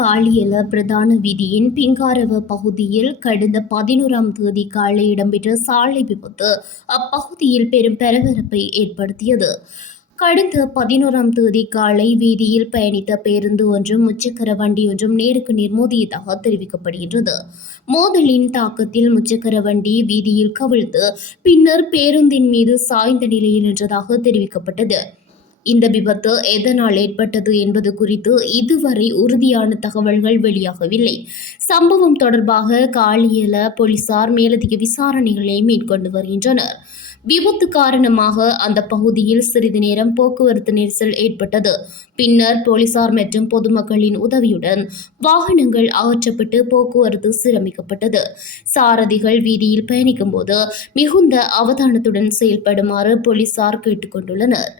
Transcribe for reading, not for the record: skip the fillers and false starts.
காலியல பிரதான வீதியின் பிங்காரவ பகுதியில் கடந்த 11ஆம் தேதி காலை இடம்பெற்ற சாலை விபத்து அப்பகுதியில் பெரும் பரபரப்பை ஏற்படுத்தியது. கடந்த 11ஆம் தேதி காலை வீதியில் பயணித்த பேருந்து ஒன்றும் முச்சக்கர வண்டி ஒன்றும் நேருக்கு நேர் மோதியதாக தெரிவிக்கப்படுகின்றது. மோதலின் தாக்கத்தில் முச்சக்கர வண்டி வீதியில் கவிழ்ந்து பின்னர் பேருந்தின் மீது சாய்ந்த நிலையில் நின்றதாக தெரிவிக்கப்பட்டது. இந்த விபத்து எதனால் ஏற்பட்டது என்பது குறித்து இதுவரை உறுதியான தகவல்கள் வெளியாகவில்லை. சம்பவம் தொடர்பாக காலியல போலீசார் மேலதிக விசாரணைகளை மேற்கொண்டு வருகின்றனர். விபத்து காரணமாக அந்த பகுதியில் சிறிது நேரம் போக்குவரத்து நெரிசல் ஏற்பட்டது. பின்னர் போலீசார் மற்றும் பொதுமக்களின் உதவியுடன் வாகனங்கள் அகற்றப்பட்டு போக்குவரத்து சீரமைக்கப்பட்டது. சாரதிகள் வீதியில் பயணிக்கும் போது மிகுந்த அவதானத்துடன் செயல்படுமாறு போலீசார் கேட்டுக் கொண்டுள்ளனர்.